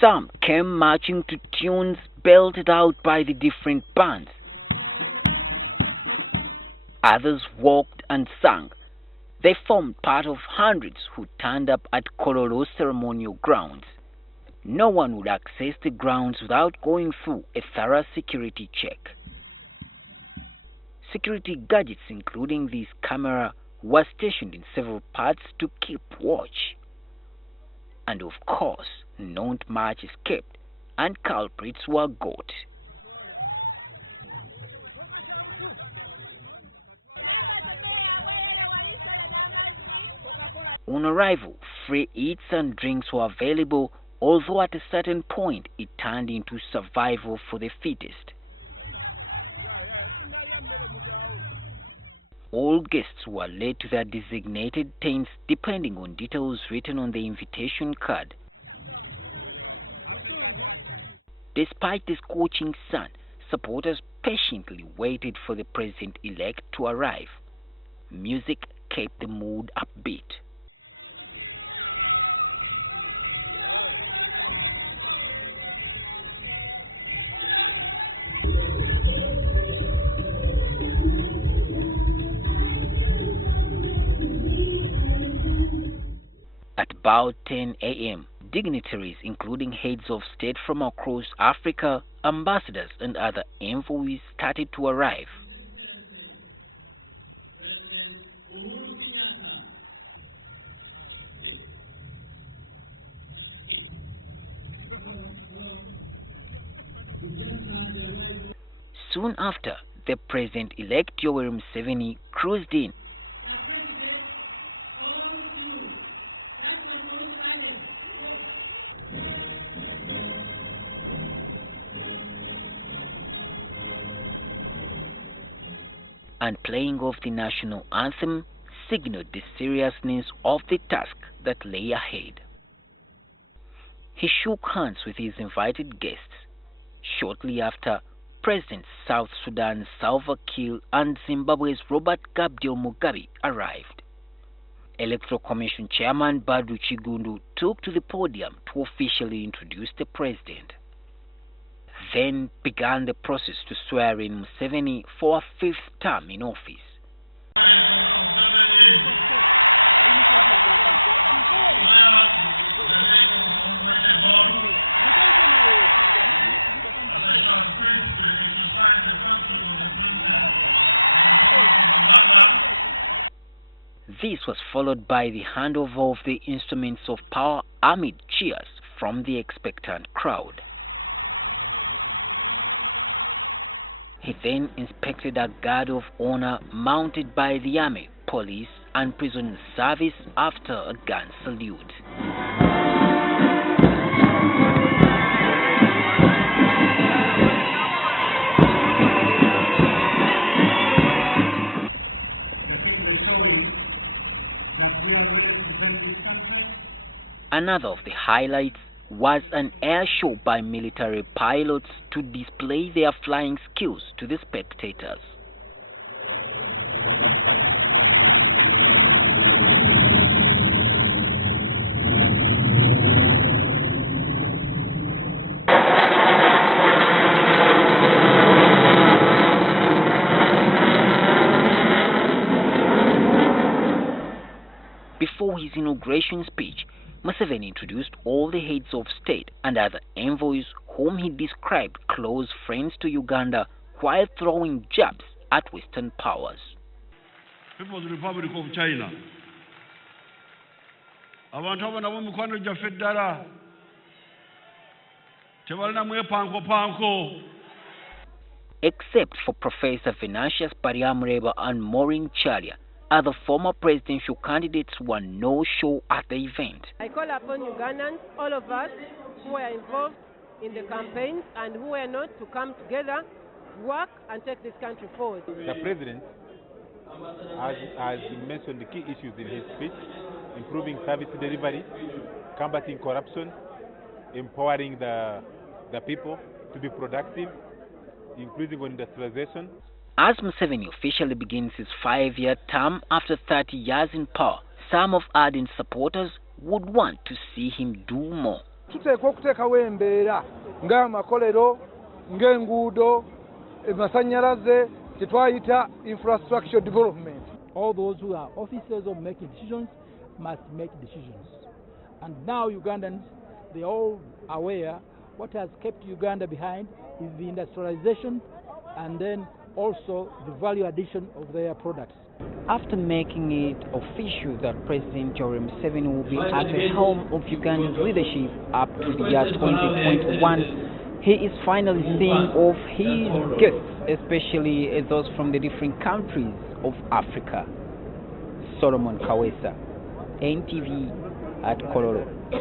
Some came marching to tunes belted out by the different bands. Others walked and sang. They formed part of hundreds who turned up at Kololo ceremonial grounds. No one would access the grounds without going through a thorough security check. Security gadgets, including this camera, were stationed in several parts to keep watch. And of course, not much escaped, and culprits were got. On arrival, free eats and drinks were available, although at a certain point it turned into survival for the fittest. All guests were led to their designated tents depending on details written on the invitation card. Despite the scorching sun, supporters patiently waited for the president-elect to arrive. Music kept the mood upbeat. At about 10 a.m., dignitaries, including heads of state from across Africa, ambassadors, and other envoys, started to arrive. Soon after, the president-elect Yoweri Museveni cruised in. And playing off the national anthem signaled the seriousness of the task that lay ahead. He shook hands with his invited guests. Shortly after, President South Sudan's Salva Kiir and Zimbabwe's Robert Gabriel Mugabe arrived. Electoral Commission Chairman Badru Chigundu took to the podium to officially introduce the president. Then began the process to swear in Museveni for a fifth term in office. This was followed by the handover of the instruments of power amid cheers from the expectant crowd. He then inspected a guard of honor mounted by the army, police, and prison service after a gun salute. Another of the highlights was an air show by military pilots to display their flying skills to the spectators. Before his inauguration speech, Museveni introduced all the heads of state and other envoys whom he described close friends to Uganda while throwing jabs at Western powers. People's Republic of China. Abantu abana mukwano gyaffe ddala tebalina mwepankopanko. Except for Professor Venantius Pariamureba and Maureen Chalia, other former presidential candidates were no-show at the event. I call upon Ugandans, all of us who are involved in the campaigns and who are not, to come together, work and take this country forward. The president has mentioned the key issues in his speech: improving service delivery, combating corruption, empowering the people to be productive, increasing on industrialization. As Museveni officially begins his 5-year term after 30 years in power, some of ardent supporters would want to see him do more. tuteekwa okuteekawo embeera ng'amakolero, ng'enguudo, amasannyalaze, tetwayita infrastructure development. All those who are officers of making decisions must make decisions. And now Ugandans, they're all aware what has kept Uganda behind is the industrialization and then also the value addition of their products. After making it official that President Museveni will be at the helm of Uganda's leadership up to the year 2021, he is finally seeing off his guests, especially those from the different countries of Africa. Solomon Kaweesa, NTV at Kololo.